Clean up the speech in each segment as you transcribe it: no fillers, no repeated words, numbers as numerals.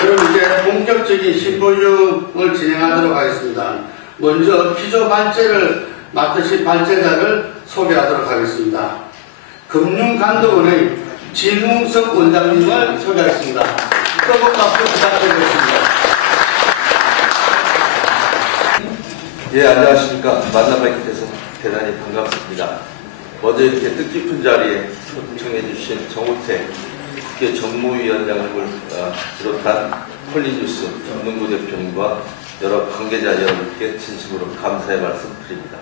그럼 이제 본격적인 심포지움을 진행하도록 하겠습니다. 먼저 기조 발제를 맡으신 발제자를 소개하도록 하겠습니다. 금융감독원의 진웅석 원장님을 소개하겠습니다. 뜨거운 박수 부탁드리겠습니다. 예, 안녕하십니까. 만나뵙게 돼서 대단히 반갑습니다. 먼저 이렇게 뜻깊은 자리에 초청해 주신 정우택 국회 정무위원장님을 비롯한 폴리뉴스 전문부 대표님과 여러 관계자 여러분께 진심으로 감사의 말씀 드립니다.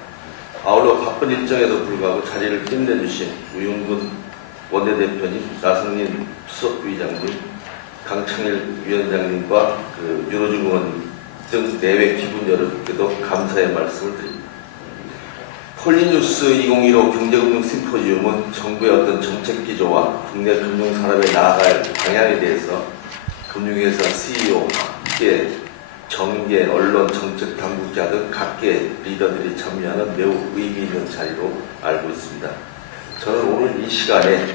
아울러 바쁜 일정에도 불구하고 자리를 힘내주신 우용근 원내대표님, 나성민 수석부의장님, 강창일 위원장님과 윤호중 의원님 등 내외 기분 여러분께도 감사의 말씀을 드립니다. 폴리뉴스 2015 경제금융 심포지움은 정부의 어떤 정책 기조와 국내 금융산업에 나아갈 방향에 대해서 금융회사 CEO, 학계, 정계, 언론, 정책 당국자 등 각계 리더들이 참여하는 매우 의미 있는 자리로 알고 있습니다. 저는 오늘 이 시간에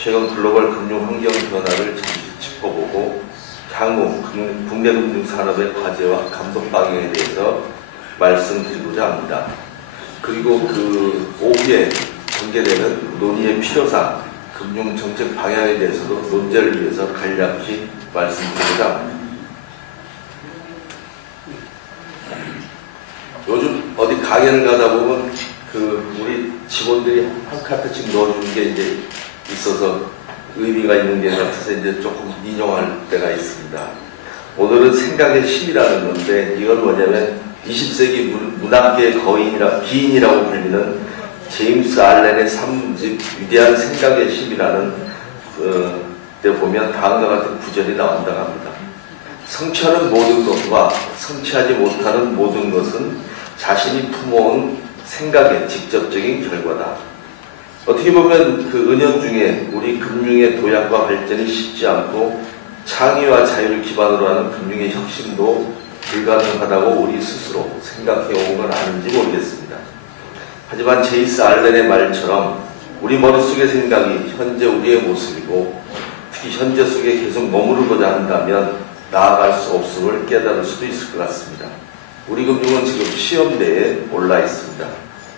최근 글로벌 금융 환경 변화를 잠시 짚어보고 향후 국내 금융산업의 과제와 감독 방향에 대해서 말씀드리고자 합니다. 그리고 오후에 전개되는 논의의 필요상 금융정책 방향에 대해서도 논제를 위해서 간략히 말씀드리고자 합니다. 요즘 어디 가게를 가다 보면 우리 직원들이 한 카트씩 넣어주는 게 이제 있어서 의미가 있는 게 같아서 이제 조금 인용할 때가 있습니다. 오늘은 생각의 힘이라는 건데 이건 뭐냐면 20세기 문학계의 기인이라고 불리는 제임스 알렌의 3집 위대한 생각의 힘이라는 데 보면 다음과 같은 구절이 나온다고 합니다. 성취하는 모든 것과 성취하지 못하는 모든 것은 자신이 품어온 생각의 직접적인 결과다. 어떻게 보면 은연중에 우리 금융의 도약과 발전이 쉽지 않고 창의와 자유를 기반으로 하는 금융의 혁신도 불가능하다고 우리 스스로 생각해 온 건 아닌지 모르겠습니다. 하지만 제임스 알렌의 말처럼 우리 머릿속의 생각이 현재 우리의 모습이고 특히 현재 속에 계속 머무르고자 한다면 나아갈 수 없음을 깨달을 수도 있을 것 같습니다. 우리 금융은 지금 시험대에 올라 있습니다.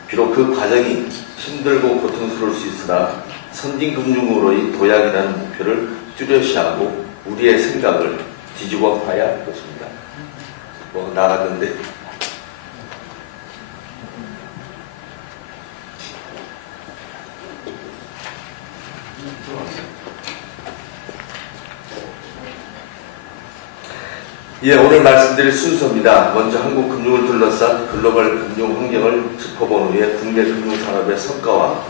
비록 그 과정이 힘들고 고통스러울 수 있으나 선진금융으로의 도약이라는 목표를 뚜렷이하고 우리의 생각을 뒤집어 봐야 할 것입니다. 나갔는데 예, 오늘 말씀드릴 순서입니다. 먼저 한국 금융을 둘러싼 글로벌 금융 환경을 짚어본 후에 국내 금융산업의 성과와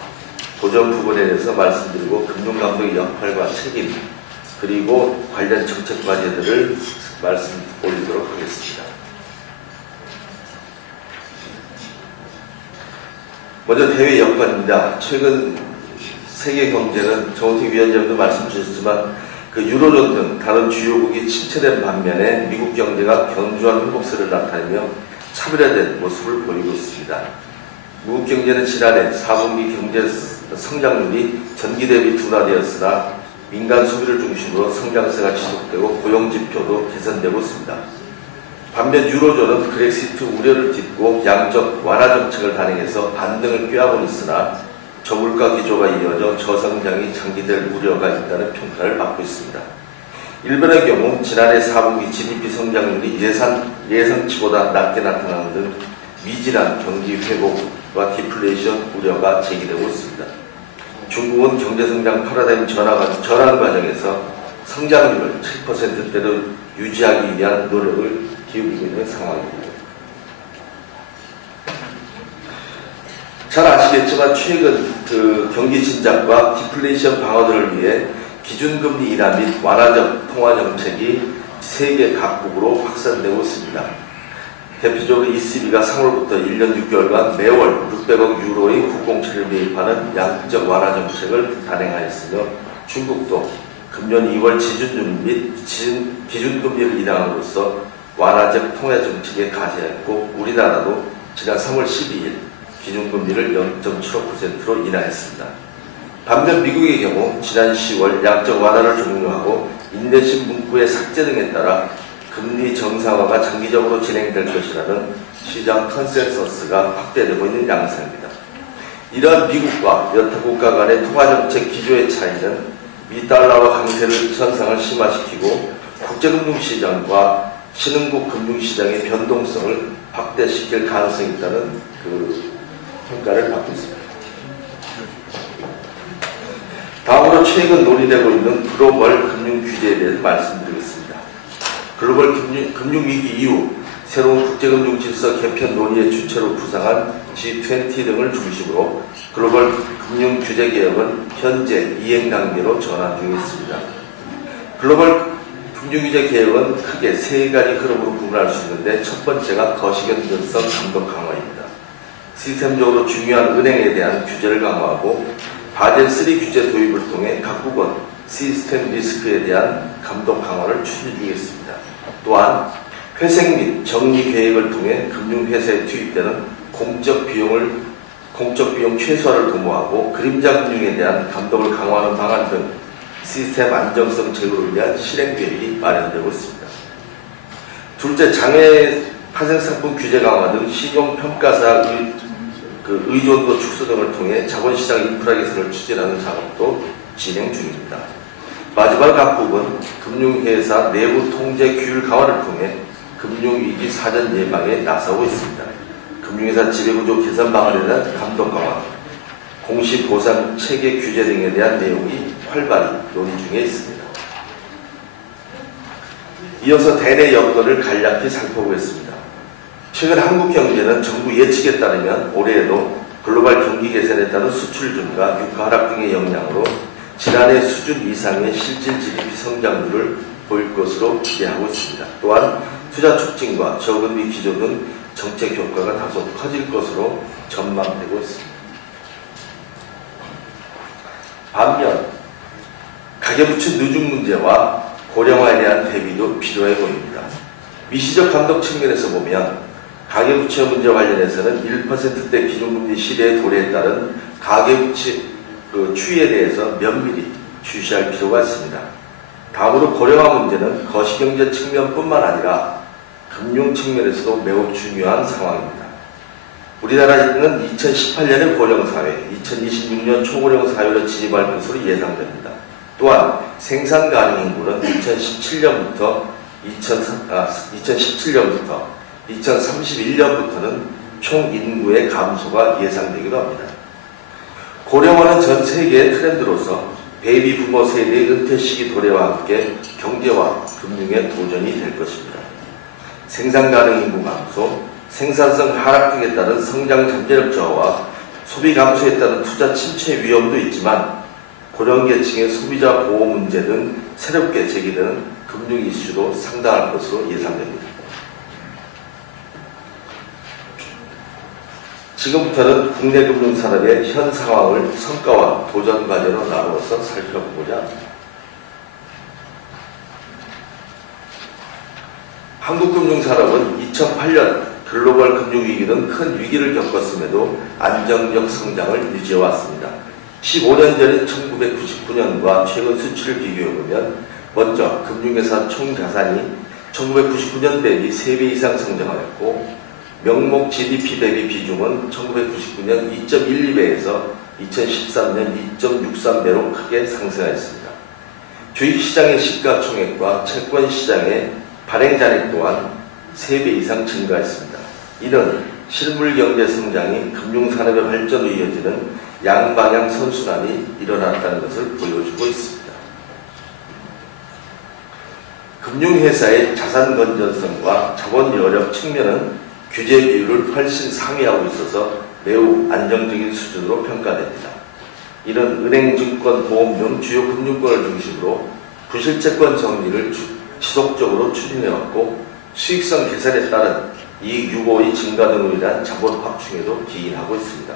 도전 부분에 대해서 말씀드리고 금융감독의 역할과 책임 그리고 관련 정책 과제들을 말씀 올리도록 하겠습니다. 먼저 대외 여건입니다. 최근 세계 경제는 정우택 위원장도 말씀 주셨지만 유로존 등 다른 주요국이 침체된 반면에 미국 경제가 견조한 회복세를 나타내며 차별화된 모습을 보이고 있습니다. 미국 경제는 지난해 4분기 경제 성장률이 전기 대비 둔화되었으나 민간 소비를 중심으로 성장세가 지속되고 고용지표도 개선되고 있습니다. 반면 유로존은 브렉시트 우려를 딛고 양적 완화 정책을 단행해서 반등을 꾀하고 있으나 저물가 기조가 이어져 저성장이 장기될 우려가 있다는 평가를 받고 있습니다. 일본의 경우 지난해 4분기 GDP 성장률이 예상치보다 낮게 나타나는 등 미진한 경기 회복과 디플레이션 우려가 제기되고 있습니다. 중국은 경제성장 패러다임 전환 과정에서 성장률을 7%대로 유지하기 위한 노력을 기울이고 있는 상황입니다. 잘 아시겠지만 최근 경기 진작과 디플레이션 방어들을 위해 기준금리 인하 및 완화적 통화 정책이 세계 각국으로 확산되고 있습니다. 대표적으로 ECB가 3월부터 1년 6개월간 매월 600억 유로의 국공채를 매입하는 양적 완화 정책을 단행하였으며 중국도 금년 2월 지준금리 및 기준금리를 인하함으로써 완화적 통화 정책에 가세했고 우리나라도 지난 3월 12일 기준금리를 0.75%로 인하했습니다. 반면 미국의 경우 지난 10월 양적 완화를 종료하고 인내심 문구의 삭제 등에 따라 금리 정상화가 장기적으로 진행될 것이라는 시장 컨센서스가 확대되고 있는 양상입니다. 이러한 미국과 여타 국가 간의 통화정책 기조의 차이는 미 달러와 강세를 현상을 심화시키고 국제금융시장과 신흥국 금융시장의 변동성을 확대시킬 가능성이 있다는 평가를 받고 있습니다. 다음으로 최근 논의되고 있는 글로벌 금융 규제에 대해서 말씀드리겠습니다. 글로벌 금융위기 이후 새로운 국제금융 질서 개편 논의의 주체로 부상한 G20 등을 중심으로 글로벌 금융 규제 개혁은 현재 이행 단계로 전환 중에 있습니다. 글로벌 금융 규제 개혁은 크게 세 가지 흐름으로 구분할 수 있는데, 첫 번째가 거시경제성 감독 강화입니다. 시스템적으로 중요한 은행에 대한 규제를 강화하고 바젤3 규제 도입을 통해 각국은 시스템 리스크에 대한 감독 강화를 추진 중에 있습니다. 또한 회생 및 정리 계획을 통해 금융회사에 투입되는 공적 비용 최소화를 도모하고 그림자 금융에 대한 감독을 강화하는 방안 등 시스템 안정성 제고를 위한 실행 계획이 마련되고 있습니다. 둘째, 장외 파생상품 규제 강화 등 신용평가사 의존도 축소 등을 통해 자본시장 인프라 개선을 추진하는 작업도 진행 중입니다. 마지막 각국은 금융회사 내부 통제 규율 강화를 통해 금융위기 사전 예방에 나서고 있습니다. 금융회사 지배구조 개선 방안에 대한 감독 강화, 공시보상 체계 규제 등에 대한 내용이 활발히 논의 중에 있습니다. 이어서 대내 여건을 간략히 살펴보겠습니다. 최근 한국 경제는 정부 예측에 따르면 올해에도 글로벌 경기 개선에 따른 수출 증가, 유가 하락 등의 영향으로 지난해 수준 이상의 실질 GDP 성장률을 보일 것으로 기대하고 있습니다. 또한 투자 촉진과 저금리 기조 등 정책 효과가 다소 커질 것으로 전망되고 있습니다. 반면 가계부채 누중 문제와 고령화에 대한 대비도 필요해 보입니다. 미시적 감독 측면에서 보면 가계부채 문제 관련해서는 1%대 기준금리 시대의 도래에 따른 가계부채 추이에 대해서 면밀히 주시할 필요가 있습니다. 다음으로 고령화 문제는 거시경제 측면뿐만 아니라 금융 측면에서도 매우 중요한 상황입니다. 우리나라는 2018년에 고령사회, 2026년 초고령 사회로 진입할 것으로 예상됩니다. 또한 생산 가능 인구는 2017년부터 2031년부터는 총 인구의 감소가 예상되기도 합니다. 고령화는 전 세계의 트렌드로서 베이비 부모 세대의 은퇴 시기 도래와 함께 경제와 금융의 도전이 될 것입니다. 생산 가능 인구 감소, 생산성 하락 등에 따른 성장 잠재력 저하와 소비 감소에 따른 투자 침체 위험도 있지만 고령계층의 소비자 보호 문제 등 새롭게 제기되는 금융 이슈도 상당할 것으로 예상됩니다. 지금부터는 국내 금융산업의 현 상황을 성과와 도전 과제로 나누어서 살펴보고자 합니다. 한국 금융산업은 2008년 글로벌 금융위기 등 큰 위기를 겪었음에도 안정적 성장을 유지해왔습니다. 15년 전인 1999년과 최근 수치를 비교해보면 먼저 금융회사 총자산이 1999년 대비 3배 이상 성장하였고 명목 GDP 대비 비중은 1999년 2.12배에서 2013년 2.63배로 크게 상승하였습니다. 주식시장의 시가총액과 채권시장의 발행잔액 또한 3배 이상 증가했습니다. 이는 실물경제 성장이 금융산업의 발전으로 이어지는 양방향 선순환이 일어났다는 것을 보여주고 있습니다. 금융회사의 자산 건전성과 자본 여력 측면은 규제 비율을 훨씬 상회하고 있어서 매우 안정적인 수준으로 평가됩니다. 이는 은행, 증권, 보험 등 주요 금융권을 중심으로 부실채권 정리를 지속적으로 추진해왔고 수익성 개선에 따른 이익 유보의 증가 등으로 인한 자본 확충에도 기인하고 있습니다.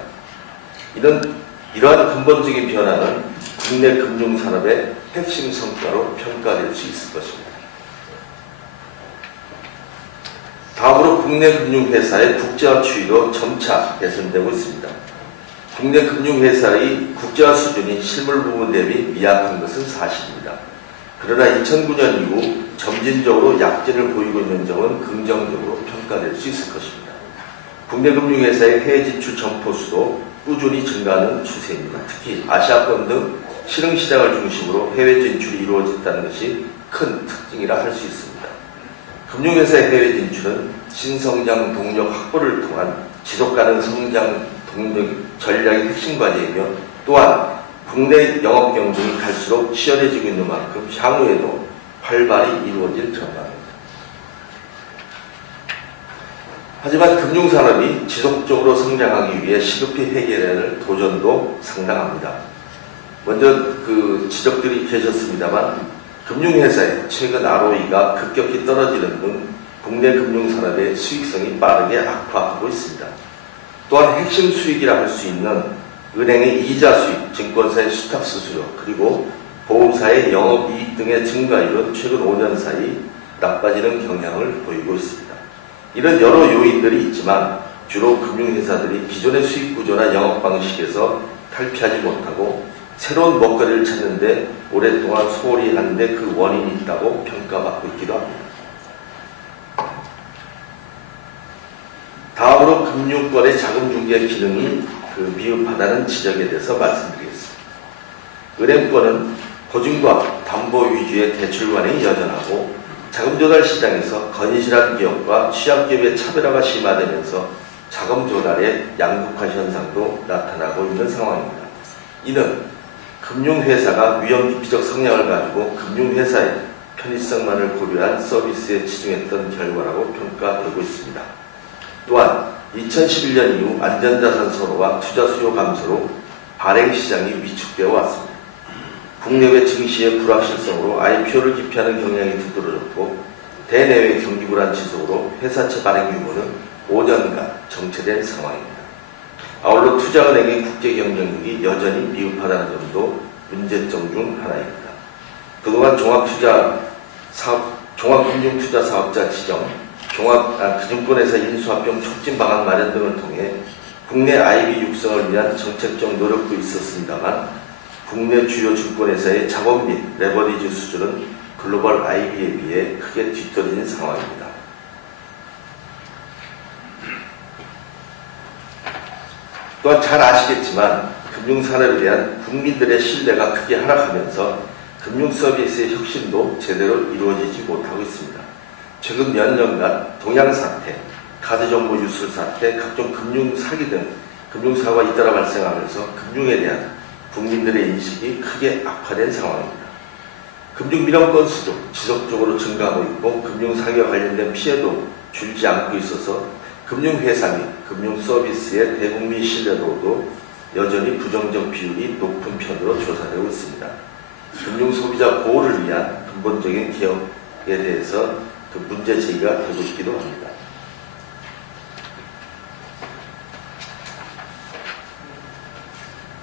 이러한 근본적인 변화는 국내 금융산업의 핵심 성과로 평가될 수 있을 것입니다. 다음으로 국내 금융회사의 국제화 추이도 점차 개선되고 있습니다. 국내 금융회사의 국제화 수준이 실물 부분 대비 미약한 것은 사실입니다. 그러나 2009년 이후 점진적으로 약진을 보이고 있는 점은 긍정적으로 평가될 수 있을 것입니다. 국내 금융회사의 해외 진출 점포수도 꾸준히 증가하는 추세입니다. 특히 아시아권 등 실흥시장을 중심으로 해외 진출이 이루어졌다는 것이 큰 특징이라 할 수 있습니다. 금융회사의 해외 진출은 신성장 동력 확보를 통한 지속가능 성장 동력 전략의 핵심 과제이며 또한 국내 영업 경쟁이 갈수록 치열해지고 있는 만큼 향후에도 활발히 이루어질 전망입니다. 하지만 금융산업이 지속적으로 성장하기 위해 시급히 해결해야 할 도전도 상당합니다. 먼저 지적들이 계셨습니다만 금융회사의 최근 ROE가 급격히 떨어지는 등 국내 금융산업의 수익성이 빠르게 악화하고 있습니다. 또한 핵심 수익이라 할 수 있는 은행의 이자 수익, 증권사의 수탁 수수료, 그리고 보험사의 영업이익 등의 증가율은 최근 5년 사이 나빠지는 경향을 보이고 있습니다. 이런 여러 요인들이 있지만 주로 금융회사들이 기존의 수익 구조나 영업 방식에서 탈피하지 못하고 새로운 먹거리를 찾는데 오랫동안 소홀히 하는데 그 원인이 있다고 평가받고 있기도 합니다. 다음으로 금융권의 자금 중개 기능이 미흡하다는 지적에 대해서 말씀드리겠습니다. 은행권은 보증과 담보 위주의 대출 관행이 여전하고 자금 조달 시장에서 건실한 기업과 취약기업의 차별화가 심화되면서 자금 조달의 양극화 현상도 나타나고 있는 상황입니다. 이는 금융회사가 위험기피적 성향을 가지고 금융회사의 편의성만을 고려한 서비스에 치중했던 결과라고 평가되고 있습니다. 또한 2011년 이후 안전자산 선호와 투자 수요 감소로 발행시장이 위축되어 왔습니다. 국내외 증시의 불확실성으로 IPO를 기피하는 경향이 두드러졌고 대내외 경기 불안 지속으로 회사채 발행 규모는 5년간 정체된 상황입니다. 아울러 투자은행의 국제 경쟁력이 여전히 미흡하다는 점도 문제점 중 하나입니다. 그동안 종합금융투자사업자 지정, 금융권에서 인수합병 촉진 방안 마련 등을 통해 국내 IB 육성을 위한 정책적 노력도 있었습니다만 국내 주요 증권회사의 자본 및 레버리지 수준은 글로벌 IB에 비해 크게 뒤떨어진 상황입니다. 또한 잘 아시겠지만 금융산업에 대한 국민들의 신뢰가 크게 하락하면서 금융서비스의 혁신도 제대로 이루어지지 못하고 있습니다. 최근 몇 년간 동양사태, 카드정보 유출 사태, 각종 금융사기 등 금융사고가 잇따라 발생하면서 금융에 대한 국민들의 인식이 크게 악화된 상황입니다. 금융비령 건수도 지속적으로 증가하고 있고 금융사기와 관련된 피해도 줄지 않고 있어서 금융회사 및 금융서비스의 대국민 신뢰도도 여전히 부정적 비율이 높은 편으로 조사되고 있습니다. 금융소비자 보호를 위한 근본적인 개혁에 대해서 문제 제기가 되고 있기도 합니다.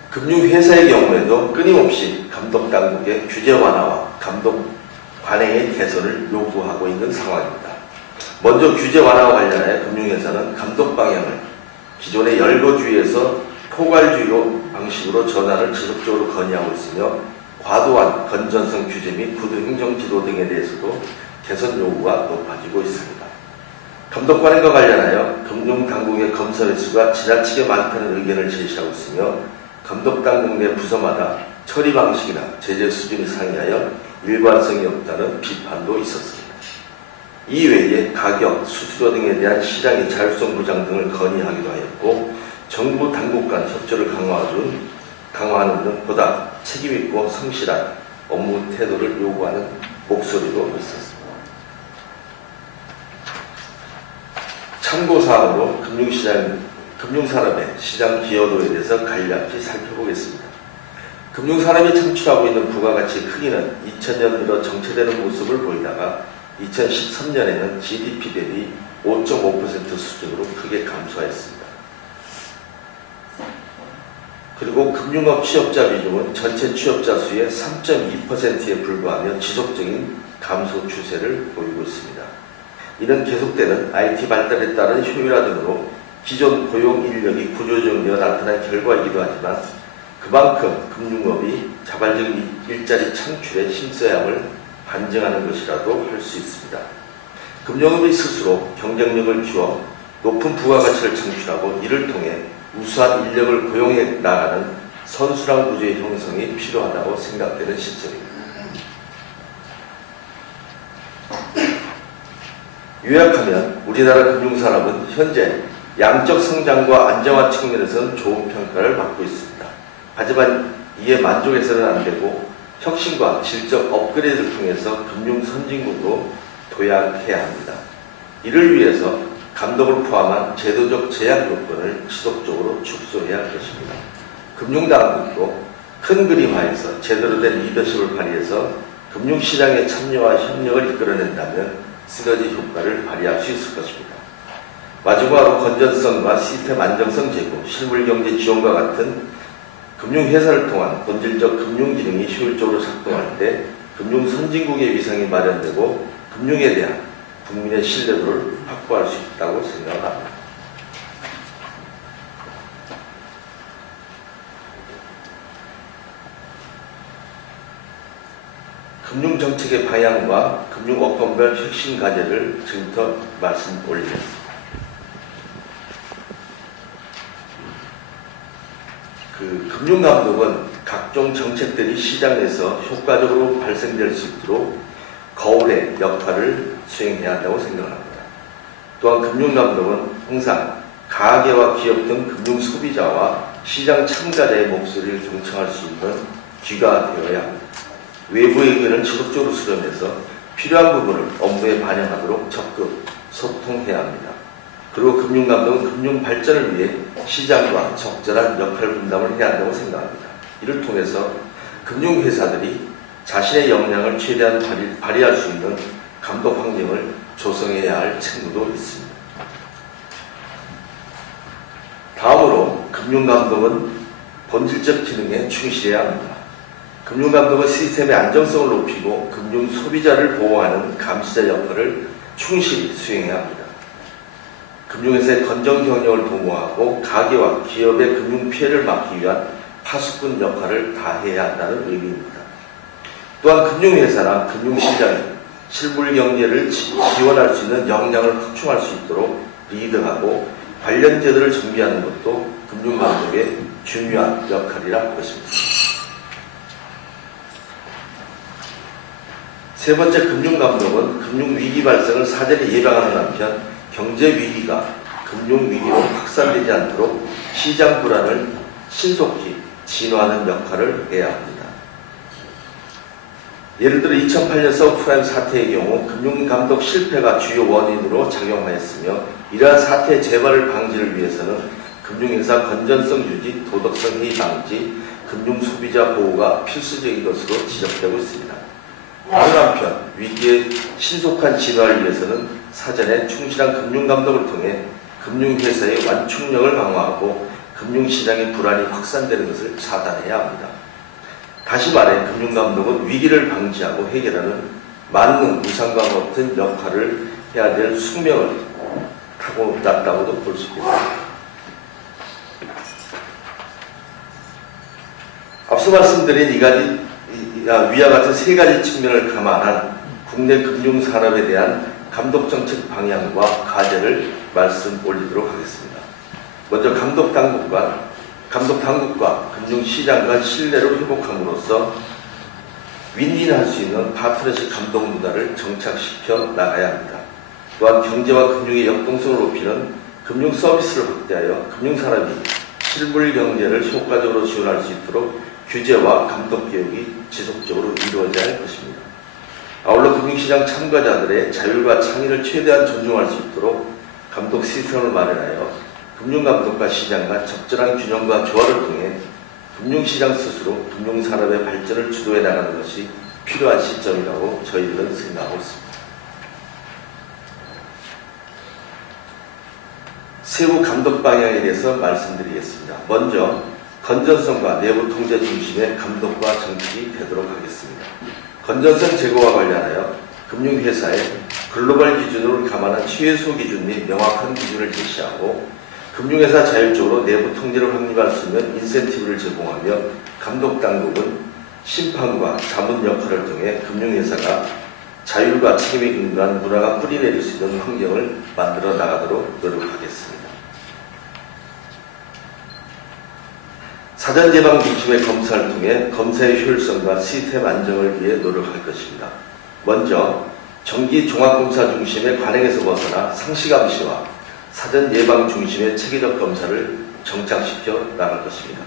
금융회사의 경우에도 끊임없이 감독당국의 규제 완화와 감독 관행의 개선을 요구하고 있는 상황입니다. 먼저 규제 완화와 관련하여 금융회사는 감독 방향을 기존의 열거주의에서 포괄주의로 방식으로 전환을 지속적으로 건의하고 있으며 과도한 건전성 규제 및 구두 행정지도 등에 대해서도 개선 요구가 높아지고 있습니다. 감독 관행과 관련하여 금융당국의 검사 횟수가 지나치게 많다는 의견을 제시하고 있으며 감독당국 내 부서마다 처리 방식이나 제재 수준이 상이하여 일관성이 없다는 비판도 있었습니다. 이외에 가격, 수수료 등에 대한 시장의 자율성 보장 등을 건의하기도 하였고 정부 당국 간 협조를 강화하는 등 보다 책임있고 성실한 업무 태도를 요구하는 목소리도 있었습니다. 참고사항으로 금융산업의 시장 기여도에 대해서 간략히 살펴보겠습니다. 금융산업이 창출하고 있는 부가가치의 크기는 2000년 들어 정체되는 모습을 보이다가 2013년에는 GDP 대비 5.5% 수준으로 크게 감소하였습니다. 그리고 금융업 취업자 비중은 전체 취업자 수의 3.2%에 불과하며 지속적인 감소 추세를 보이고 있습니다. 이는 계속되는 IT 발달에 따른 효율화 등으로 기존 고용 인력이 구조정리가 나타난 결과이기도 하지만 그만큼 금융업이 자발적인 일자리 창출에 힘써야 함을 반증하는 것이라도 할 수 있습니다. 금융업이 스스로 경쟁력을 키워 높은 부가가치를 창출하고 이를 통해 우수한 인력을 고용해 나가는 선순환 구조의 형성이 필요하다고 생각되는 시점입니다. 요약하면 우리나라 금융산업은 현재 양적 성장과 안정화 측면에서는 좋은 평가를 받고 있습니다. 하지만 이에 만족해서는 안 되고 혁신과 질적 업그레이드를 통해서 금융 선진국으로 도약해야 합니다. 이를 위해서 감독을 포함한 제도적 제약 요건을 지속적으로 축소해야 할 것입니다. 금융당국도 큰 그림화에서 제대로 된 리더십을 발휘해서 금융시장의 참여와 협력을 이끌어낸다면 시너지 효과를 발휘할 수 있을 것입니다. 마지막으로 건전성과 시스템 안정성 제고, 실물경제 지원과 같은 금융회사를 통한 본질적 금융기능이 효율적으로 작동할 때 금융선진국의 위상이 마련되고 금융에 대한 국민의 신뢰도를 확보할 수 있다고 생각합니다. 금융정책의 방향과 금융업종별 혁신 과제를 지금부터 말씀 올리겠습니다. 금융감독은 각종 정책들이 시장에서 효과적으로 발생될 수 있도록 거울의 역할을 수행해야 한다고 생각합니다. 또한 금융감독은 항상 가계와 기업 등 금융소비자와 시장 참가자의 목소리를 경청할 수 있는 귀가 되어야 합니다. 외부의 의견을 지속적으로 수렴해서 필요한 부분을 업무에 반영하도록 적극 소통해야 합니다. 그리고 금융감독은 금융 발전을 위해 시장과 적절한 역할 분담을 해야 한다고 생각합니다. 이를 통해서 금융회사들이 자신의 역량을 최대한 발휘할 수 있는 감독 환경을 조성해야 할 책무도 있습니다. 다음으로 금융감독은 본질적 기능에 충실해야 합니다. 금융감독은 시스템의 안정성을 높이고 금융 소비자를 보호하는 감시자 역할을 충실히 수행해야 합니다. 금융회사의 건전 경영을 도모하고 가계와 기업의 금융 피해를 막기 위한 파수꾼 역할을 다해야 한다는 의미입니다. 또한 금융회사나 금융시장이 실물경제를 지원할 수 있는 역량을 확충할 수 있도록 리드하고 관련 제도를 정비하는 것도 금융감독의 중요한 역할이라 할 것입니다. 세 번째, 금융감독은 금융위기 발생을 사전에 예방하는 한편 경제위기가 금융위기로 확산되지 않도록 시장 불안을 신속히 진화하는 역할을 해야 합니다. 예를 들어 2008년 서브프라임 사태의 경우 금융감독 실패가 주요 원인으로 작용하였으며 이러한 사태의 재발을 방지를 위해서는 금융회사 건전성 유지, 도덕성 해이 방지, 금융소비자 보호가 필수적인 것으로 지적되고 있습니다. 다른 한편 위기의 신속한 진화를 위해서는 사전에 충실한 금융감독을 통해 금융회사의 완충력을 강화하고 금융시장의 불안이 확산되는 것을 차단해야 합니다. 다시 말해 금융감독은 위기를 방지하고 해결하는 만능 우상과 같은 역할을 해야 될 숙명을 타고 났다고도 볼 수 있습니다. 앞서 말씀드린 위와 같은 세 가지 측면을 감안한 국내 금융산업에 대한 감독정책 방향과 과제를 말씀 올리도록 하겠습니다. 먼저 감독당국과 금융시장 간 신뢰를 회복함으로써 윈윈할 수 있는 파트너십 감독 문화를 정착시켜 나가야 합니다. 또한 경제와 금융의 역동성을 높이는 금융 서비스를 확대하여 금융산업이 실물 경제를 효과적으로 지원할 수 있도록 규제와 감독 개혁이 지속적으로 이루어져야 할 것입니다. 아울러 금융시장 참가자들의 자율과 창의를 최대한 존중할 수 있도록 감독 시스템을 마련하여 금융감독과 시장 간 적절한 균형과 조화를 통해 금융시장 스스로 금융산업의 발전을 주도해 나가는 것이 필요한 시점이라고 저희들은 생각하고 있습니다. 세부 감독 방향에 대해서 말씀드리겠습니다. 먼저 건전성과 내부 통제 중심의 감독과 정책이 되도록 하겠습니다. 건전성 제고와 관련하여 금융회사의 글로벌 기준으로 감안한 최소 기준 및 명확한 기준을 제시하고 금융회사 자율적으로 내부 통제를 확립할 수 있는 인센티브를 제공하며 감독당국은 심판과 자문 역할을 통해 금융회사가 자율과 책임에 근거한 문화가 뿌리내릴 수 있는 환경을 만들어 나가도록 노력하겠습니다. 사전 예방 중심의 검사를 통해 검사의 효율성과 시스템 안정을 위해 노력할 것입니다. 먼저 정기 종합검사 중심의 관행에서 벗어나 상시감시와 사전 예방 중심의 체계적 검사를 정착시켜 나갈 것입니다.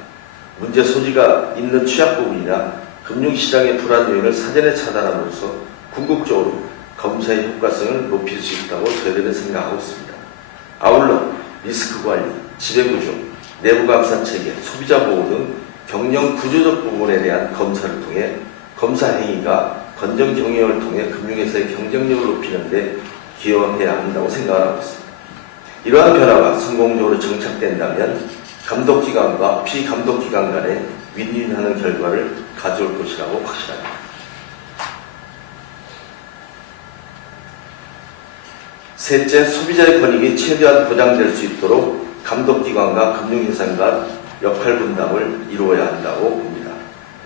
문제 소지가 있는 취약 부분이나 금융시장의 불안 요인을 사전에 차단함으로써 궁극적으로 검사의 효과성을 높일 수 있다고 저희들은 생각하고 있습니다. 아울러 리스크 관리, 지배구조, 내부감사 체계, 소비자 보호 등 경영 구조적 부분에 대한 검사를 통해 검사 행위가 건전 경영을 통해 금융회사의 경쟁력을 높이는 데 기여해야 한다고 생각하고 있습니다. 이러한 변화가 성공적으로 정착된다면 감독기관과 피감독기관 간에 윈윈하는 결과를 가져올 것이라고 확신합니다. 셋째, 소비자의 권익이 최대한 보장될 수 있도록 감독기관과 금융회사 간 역할 분담을 이루어야 한다고 봅니다.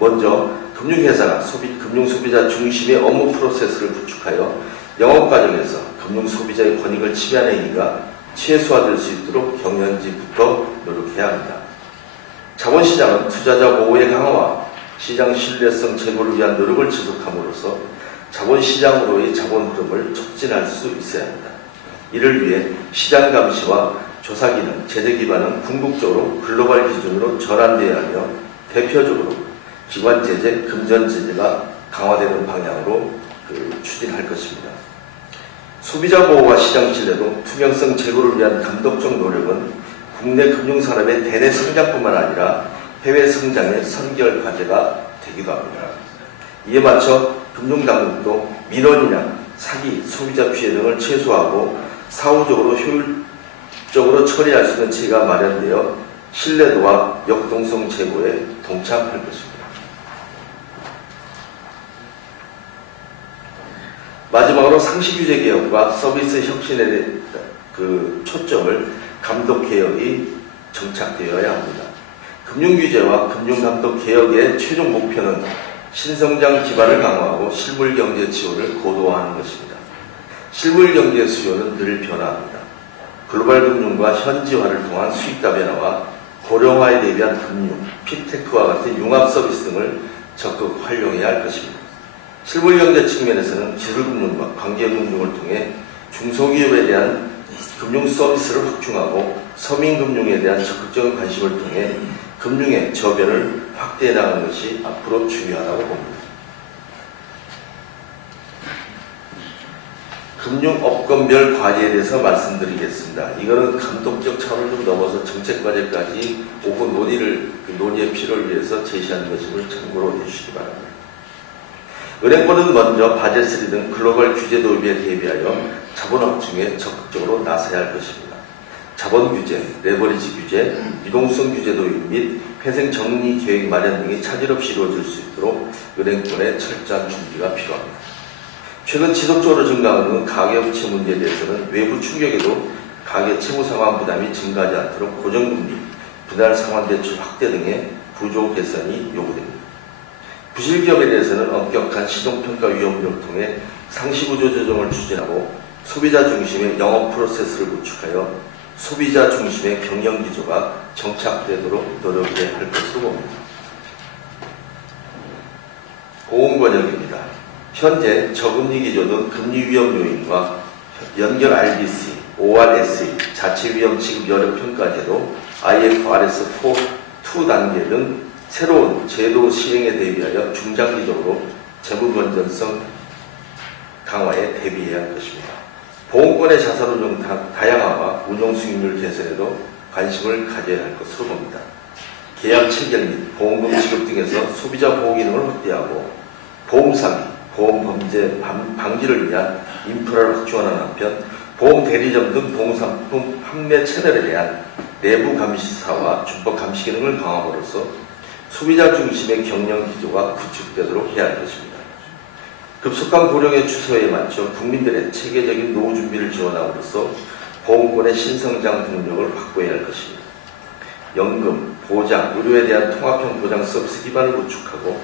먼저 금융회사가 금융소비자 중심의 업무 프로세스를 구축하여 영업과정에서 금융소비자의 권익을 침해하는 행위가 최소화될 수 있도록 경영진부터 노력해야 합니다. 자본시장은 투자자 보호의 강화와 시장 신뢰성 제고를 위한 노력을 지속함으로써 자본시장으로의 자본 흐름을 촉진할 수 있어야 합니다. 이를 위해 시장 감시와 조사 기능, 제재 기반은 궁극적으로 글로벌 기준으로 전환되어야 하며 대표적으로 기관 제재, 금전 제재가 강화되는 방향으로 추진할 것입니다. 소비자 보호와 시장 신뢰도 투명성 제고를 위한 감독적 노력은 국내 금융산업의 대내 성장뿐만 아니라 해외 성장의 선결 과제가 되기도 합니다. 이에 맞춰 금융당국도 민원이나 사기, 소비자 피해 등을 최소화하고 사후적으로 효율적으로 처리할 수 있는 체계가 마련되어 신뢰도와 역동성 제고에 동참할 것입니다. 마지막으로 상시규제 개혁과 서비스 혁신에 대한 초점을 감독 개혁이 정착되어야 합니다. 금융규제와 금융감독 개혁의 최종 목표는 신성장 기반을 강화하고 실물경제 지원을 고도화하는 것입니다. 실물경제 수요는 늘 변화합니다. 글로벌 금융과 현지화를 통한 수익다 변화와 고령화에 대비한 금융, 핀테크와 같은 융합 서비스 등을 적극 활용해야 할 것입니다. 실물경제 측면에서는 기술금융과 관계금융을 통해 중소기업에 대한 금융 서비스를 확충하고 서민금융에 대한 적극적인 관심을 통해 금융의 저변을 확대해 나가는 것이 앞으로 중요하다고 봅니다. 금융업권별 과제에 대해서 말씀드리겠습니다. 이거는 감독적 차원을 좀 넘어서 정책 과제까지 오후 논의의 필요를 위해서 제시한 것임을 참고로 해주시기 바랍니다. 은행권은 먼저 바젤3 등 글로벌 규제 도입에 대비하여 자본 확충에 적극적으로 나서야 할 것입니다. 자본 규제, 레버리지 규제, 유동성 규제 도입 및 회생 정리 계획 마련 등이 차질 없이 이루어질 수 있도록 은행권의 철저한 준비가 필요합니다. 최근 지속적으로 증가하는 가계부채 문제에 대해서는 외부 충격에도 가계 채무 상환 부담이 증가하지 않도록 고정금리, 분할 상환 대출 확대 등의 구조 개선이 요구됩니다. 부실기업에 대해서는 엄격한 시정평가 위원회를 통해 상시구조 조정을 추진하고 소비자 중심의 영업 프로세스를 구축하여 소비자 중심의 경영기조가 정착되도록 노력해야 할 것으로 봅니다. 보험권역입니다. 현재 저금리 기조 등 금리 위험 요인과 연결 RBC, ORSE, 자체 위험 지급 여력 평가제도, IFRS 4, 2단계 등 새로운 제도 시행에 대비하여 중장기적으로 재무 건전성 강화에 대비해야 할 것입니다. 보험권의 자산 운용 다양화와 운용 수익률 개선에도 관심을 가져야 할 것으로 봅니다. 계약 체결 및 보험금 지급 등에서 소비자 보호 기능을 확대하고 보험 사기, 보험 범죄 방지를 위한 인프라를 확충하는 한편 보험 대리점 등 보험상품 판매 채널에 대한 내부 감시사와 준법 감시 기능을 강화함으로써 소비자 중심의 경영 기조가 구축되도록 해야 할 것입니다. 급속한 고령의 추세에 맞춰 국민들의 체계적인 노후 준비를 지원함으로써 보험권의 신성장 동력을 확보해야 할 것입니다. 연금, 보장, 의료에 대한 통합형 보장 서비스 기반을 구축하고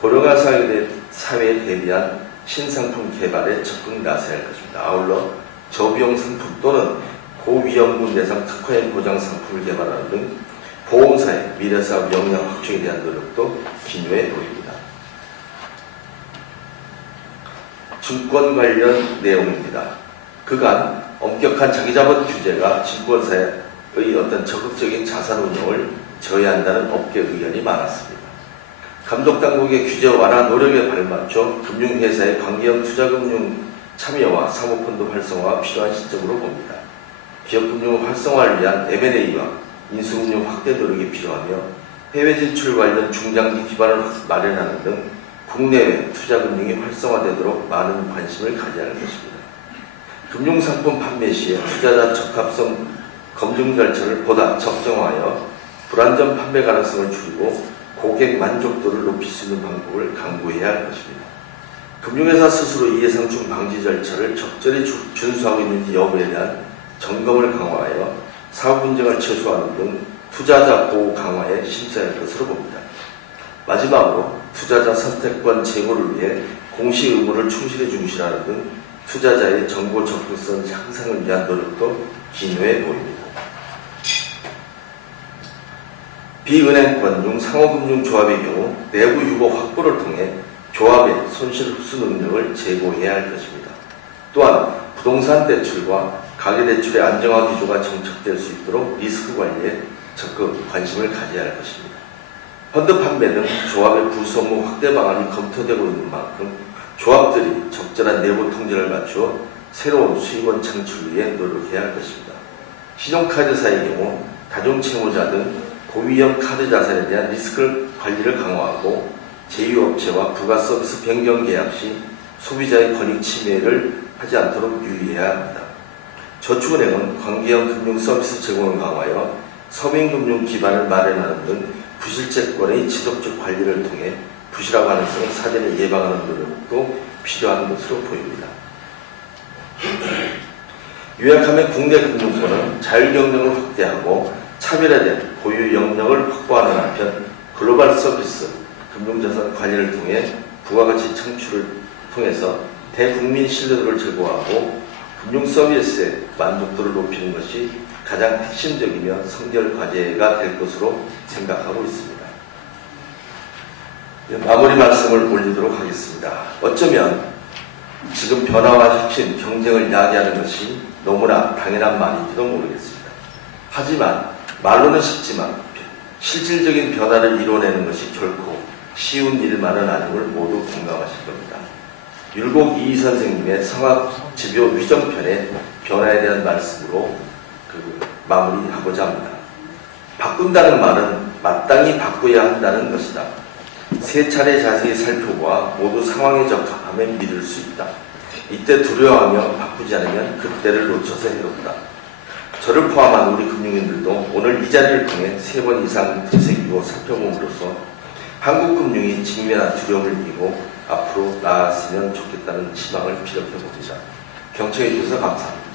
고령화 사회에 대비한 신상품 개발에 적극 나서야 할 것입니다. 아울러 저비용 상품 또는 고위험군 대상 특허행 보장 상품을 개발하는 등 보험사의 미래사업 역량 확충에 대한 노력도 기묘해 보입니다. 증권 관련 내용입니다. 그간 엄격한 자기자본 규제가 증권사의 어떤 적극적인 자산 운용을 저해한다는 업계 의견이 많았습니다. 감독당국의 규제 완화 노력에 발맞춰 금융회사의 관계형 투자금융 참여와 사모펀드 활성화가 필요한 시점으로 봅니다. 기업금융 활성화를 위한 M&A와 인수금융 확대 노력이 필요하며 해외 진출 관련 중장기 기반을 마련하는 등 국내외 투자금융이 활성화되도록 많은 관심을 가져야 할 것입니다. 금융상품 판매 시에 투자자 적합성 검증 절차를 보다 적정화하여 불안전 판매 가능성을 줄이고 고객 만족도를 높일 수 있는 방법을 강구해야 할 것입니다. 금융회사 스스로 이해상충 방지 절차를 적절히 준수하고 있는지 여부에 대한 점검을 강화하여 사후 분쟁을 최소화하는 등 투자자 보호 강화에 심사할 것으로 봅니다. 마지막으로 투자자 선택권 제고를 위해 공시 의무를 충실히 중시하는 등 투자자의 정보 접근성 향상을 위한 노력도 기묘해 보입니다. 비은행권 중 상호금융조합의 경우 내부 유보 확보를 통해 조합의 손실 흡수 능력을 제고해야 할 것입니다. 또한 부동산 대출과 가계대출의 안정화 기조가 정착될 수 있도록 리스크 관리에 적극 관심을 가져야 할 것입니다. 펀드 판매 등 조합의 부수 업무 확대 방안이 검토되고 있는 만큼 조합들이 적절한 내부 통제를 맞추어 새로운 수익원 창출을 위해 노력해야 할 것입니다. 신용카드사의 경우 다중채무자 등 고위험 카드 자산에 대한 리스크 관리를 강화하고 제휴업체와 부가서비스 변경 계약 시 소비자의 권익 침해를 하지 않도록 유의해야 합니다. 저축은행은 관계형 금융서비스 제공을 강화하여 서민금융 기반을 마련하는 등 부실채권의 지속적 관리를 통해 부실화 가능성을 사전에 예방하는 노력도 필요한 것으로 보입니다. 요약하면 국내 금융권은 자율경영을 확대하고 차별화된 고유 영역을 확보하는 한편 글로벌 서비스, 금융자산 관리를 통해 부가가치 창출을 통해서 대국민 신뢰도를 제고하고 금융서비스의 만족도를 높이는 것이 가장 핵심적이며 성결 과제가 될 것으로 생각하고 있습니다. 마무리 말씀을 올리도록 하겠습니다. 어쩌면 지금 변화화시킨 경쟁을 야기하는 것이 너무나 당연한 말인지도 모르겠습니다. 하지만 말로는 쉽지만 실질적인 변화를 이뤄내는 것이 결코 쉬운 일만은 아님을 모두 공감하실 겁니다. 율곡 이희 선생님의 성악지표 위정편의 변화에 대한 말씀으로 마무리하고자 합니다. 바꾼다는 말은 마땅히 바꿔야 한다는 것이다. 세 차례 자세히 살펴보아 모두 상황에 적합하면 믿을 수 있다. 이때 두려워하며 바꾸지 않으면 그때를 놓쳐서 해롭다. 저를 포함한 우리 금융인들도 오늘 이 자리를 통해 3번 이상 되새기고 살펴봄으로써 한국 금융이 직면한 두려움을 이기고 앞으로 나아갔으면 좋겠다는 희망을 피력해 봅니다. 경청해 주셔서 감사합니다.